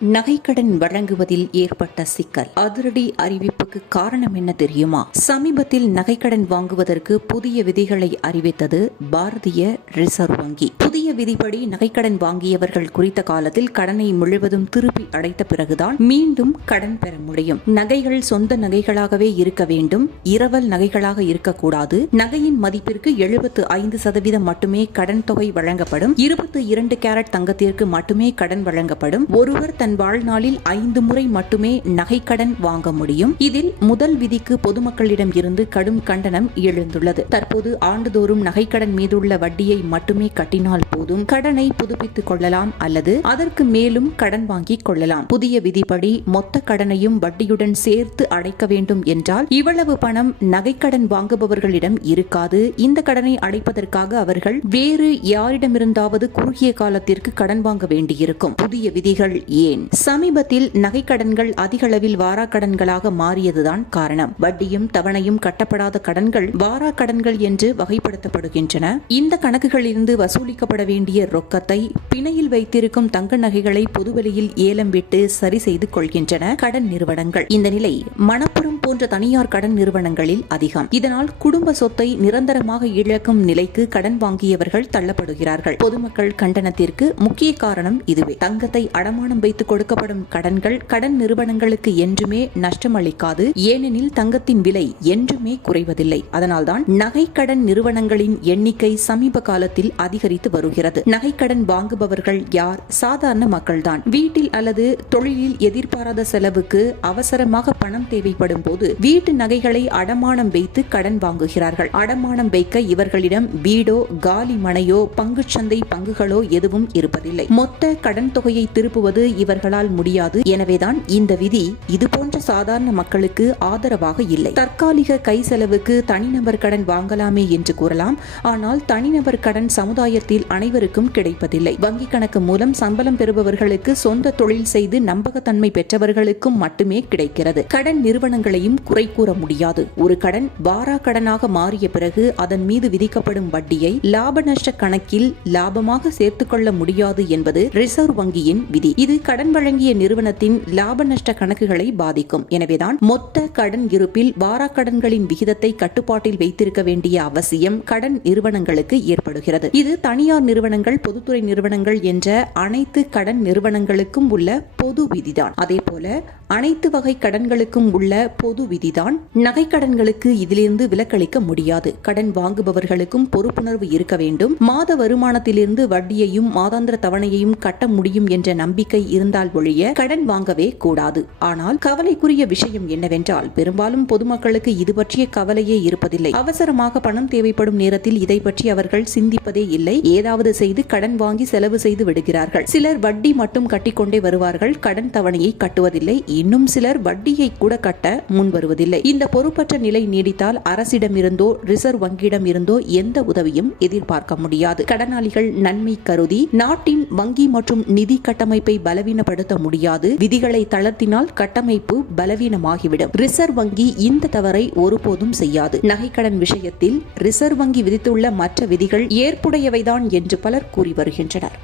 நகைக்கடன் வழங்குவதில் ஏற்பட்ட சிக்கல். அதிரடி அறிவிப்புக்கு காரணம் என்ன தெரியுமா? சமீபத்தில் நகைக்கடன் வாங்குவதற்கு புதிய விதிகளை அறிவித்தது பாரதிய ரிசர்வ் வங்கி. புதிய விதிப்படி நகைக்கடன் வாங்கியவர்கள் குறித்த காலத்தில் கடனை முழுவதும் திருப்பி அடைத்த பிறகுதான் மீண்டும் கடன் பெற முடியும். நகைகள் சொந்த நகைகளாகவே இருக்க வேண்டும், இரவல் நகைகளாக இருக்கக்கூடாது. நகையின் மதிப்பிற்கு 75% மட்டுமே கடன் தொகை வழங்கப்படும். 22 கேரட் தங்கத்திற்கு மட்டுமே கடன் வழங்கப்படும். ஒருவர் தன் வாழ்நாளில் 5 முறை மட்டுமே நகைக்கடன் வாங்க முடியும். இதில் முதல் விதிக்கு பொதுமக்களிடம் இருந்து கடும் கண்டனம் எழுந்துள்ளது. தற்போது ஆண்டுதோறும் நகைக்கடன் மீதுள்ள வட்டியை மட்டுமே கட்டினால் போதும், கடனை புதுப்பித்துக் கொள்ளலாம் அல்லது அதற்கு மேலும் கடன் வாங்கிக் கொள்ளலாம். புதிய விதிப்படி மொத்த கடனையும் வட்டியுடன் சேர்த்து அடைக்க வேண்டும் என்றால் இவ்வளவு பணம் நகைக்கடன் வாங்குபவர்களிடம் இருக்காது. இந்த கடனை அடைப்பதற்காக அவர்கள் வேறு யாரிடமிருந்தாவது குறுகிய காலத்திற்கு கடன் வாங்க வேண்டியிருக்கும். புதிய விதிகள் ஏன்? சமீபத்தில் நகைக்கடன்கள் அதிகளவில் வாராக்கடன்களாக மாறியதுதான் காரணம். வட்டியும் தவணையும் கட்டப்படாத கடன்கள் வாராக்கடன்கள் என்று வகைப்படுத்தப்படுகின்றன. இந்த கணக்குகளிலிருந்து வசூலிக்கப்பட வேண்டிய ரொக்கத்தை பிணையில் வைத்திருக்கும் தங்க நகைகளை பொதுவெளியில் ஏலம் விட்டு சரி செய்து கொள்கின்றன கடன் நிறுவனங்கள். இந்த நிலை மணப்புரம் போன்ற தனியார் கடன் நிறுவனங்களில் அதிகம். இதனால் குடும்ப சொத்தை நிரந்தரமாக இழக்கும் நிலைக்கு கடன் வாங்கியவர்கள் தள்ளப்படுகிறார்கள். பொதுமக்கள் கண்டனத்திற்கு முக்கிய காரணம் இதுவே. தங்கத்தை அடமானம் வைத்து கொடுக்கப்படும் கடன்கள் கடன் நிறுவனங்களுக்கு என்றுமே நஷ்டம் அளிக்காது. ஏனெனில் தங்கத்தின் விலை என்றுமே குறைவதில்லை. அதனால்தான் நகைக்கடன் நிறுவனங்களின் எண்ணிக்கை சமீப காலத்தில் அதிகரித்து வருகிறது. நகைக்கடன் வாங்குபவர்கள் யார்? சாதாரண மக்கள்தான். வீட்டில் அல்லது தொழிலில் எதிர்பாராத செலவுக்கு அவசரமாக பணம் தேவைப்படும் போது வீட்டு நகைகளை அடமானம் வைத்து கடன் வாங்குகிறார்கள். அடமானம் வைக்க இவர்களிடம் வீடோ காலி மனையோ பங்குச்சந்தை பங்குகளோ எதுவும் இருப்பதில்லை. மொத்த கடன் தொகையை திருப்புவது இவர்களால் முடியாது. எனவேதான் இந்த விதி இதுபோன்ற சாதாரண மக்களுக்கு ஆதரவாக இல்லை. தற்காலிக கை செலவுக்கு தனிநபர் கடன் வாங்கலாமே என்று கூறலாம். ஆனால் தனிநபர் கடன் சமுதாயத்தில் அனைவருக்கும் கிடைப்பதில்லை. வங்கி கணக்கு மூலம் சம்பளம் பெறுபவர்களுக்கு, சொந்த தொழில் செய்து நம்பகத்தன்மை பெற்றவர்களுக்கும் மட்டுமே கிடைக்கிறது. கடன் நிறுவனங்களையும் குறை கூற முடியாது. ஒரு கடன் வாரா கடனாக மாறிய பிறகு அதன் மீது விதிக்கப்படும் வட்டியை லாப நஷ்ட கணக்கில் லாபமாக சேர்த்துக் கொள்ள முடியாது என்பது ரிசர்வ் வங்கியின் விதி. இது கடன் வழங்கிய நிறுவனத்தின் லாப நஷ்ட கணக்குகளை பாதிக்கும். எனவேதான் மொத்த கடன் இருப்பில் வாராக்கடன்களின் விகிதத்தை கட்டுப்பாட்டில் வைத்திருக்க வேண்டிய அவசியம் கடன் நிறுவனங்களுக்கு ஏற்படுகிறது. இது தனியார் நிறுவனங்கள், பொதுத்துறை நிறுவனங்கள் என்ற அனைத்து கடன் நிறுவனங்களுக்கும் உள்ள பொது விதிதான். அதேபோல அனைத்து வகை கடன்களுக்கும் உள்ள பொது விதிதான். நகைக்கடன்களுக்கு இதிலிருந்து விலக்களிக்க முடியாது. கடன் வாங்குபவர்களுக்கும் பொறுப்புணர்வு இருக்க வேண்டும். மாத வருமானத்திலிருந்து வட்டியையும் மாதாந்திர தவணையையும் கட்ட முடியும் என்ற நம்பிக்கை இருந்தால் ஒழிய கடன் வாங்கவே கூடாது. ஆனால் கவலைக்குரிய விஷயம் என்னவென்றால், பெரும்பாலும் பொதுமக்களுக்கு இது பற்றிய கவலையே இருப்பதில்லை. அவசரமாக பணம் தேவைப்படும் நேரத்தில் இதை பற்றி அவர்கள் சிந்திப்பதே இல்லை. ஏதாவது செய்து கடன் வாங்கி செலவு செய்து விடுகிறார்கள். சிலர் வட்டி மட்டும் கட்டிக்கொண்டே வருவார்கள், கடன் தவணையை கட்டுவதில்லை. இன்னும் சிலர் வட்டியை கூட கட்ட முன் வருவதில்லை. இந்த பொறுப்பற்ற நிலை நீடித்தால் அரசிடமிருந்தோ ரிசர்வ் வங்கியிடம் இருந்தோ எந்த உதவியும் எதிர்பார்க்க முடியாது. கடனாளிகள் நன்மை கருதி நாட்டின் வங்கி மற்றும் நிதி கட்டமைப்பை பலவீனப்படுத்த முடியாது. விதிகளை தளர்த்தினால் கட்டமைப்பு பலவீனமாகிவிடும். ரிசர்வ் வங்கி இந்த தவறை ஒருபோதும் செய்யாது. நகைக்கடன் விஷயத்தில் ரிசர்வ் வங்கி விதித்துள்ள மற்ற விதிகள் ஏற்புடையவைதான் என்று பலர் கூறி வருகின்றனர்.